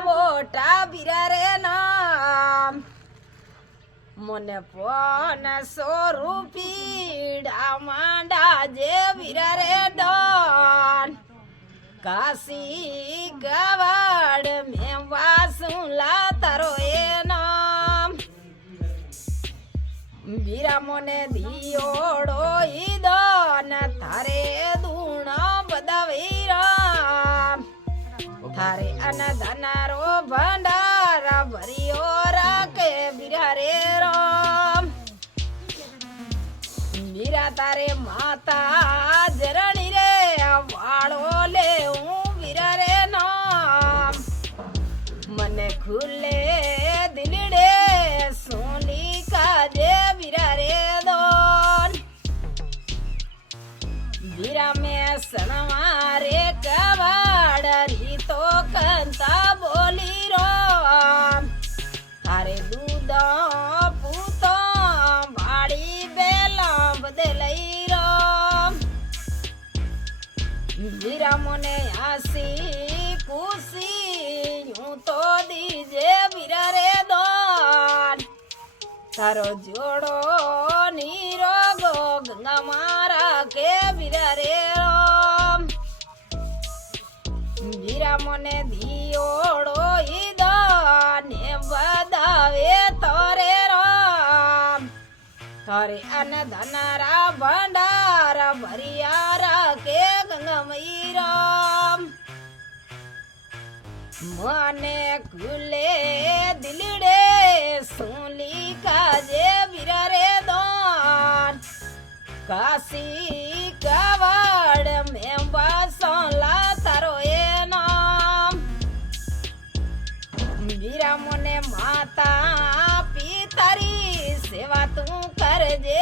મોટા બીરા રે નામ મને પણ 100 રૂપિયા માંડા જે બીરા રે ડોન કાશી ગવાડ મેં વાસુલા તારો એ નામ બીરા મને દિયોડો ઈદન તારે દૂણ બદાવી રામ થારે અન ધનારો ભંડાર ભરિયો રાખે બીરા રે રામ બીરા તારે માતા જરણી રે વાળો લે હું બીરા રે નામ મને ખુલે દિલડે સોની કાજે બીરા રે દોન બીરા મેં સણવારે કવાડ રીતો કંતા બોલી રામ તારે દૂધ પૂતો વાળી બેલા બદલઈ રામ બીરા મને આસી કુસી હું તો દીજે બીરા રે દોન તારો જોડો નીરોગો ગંગા મારા કે બીરા રે રામ બીરા મને દિયોડો ઈદાને બદાવે તોરે રામ તારે અન ધનારા ભંડાર ભરિયા રાખે ગંગામઈ રામ મને કુલે દિલડે સોલી કાજે બીરા રે દોન કાશી કવાડ મેં વાસોલા તારો એ નામ બીરા મને માતા પિતારી સેવા તું કરજે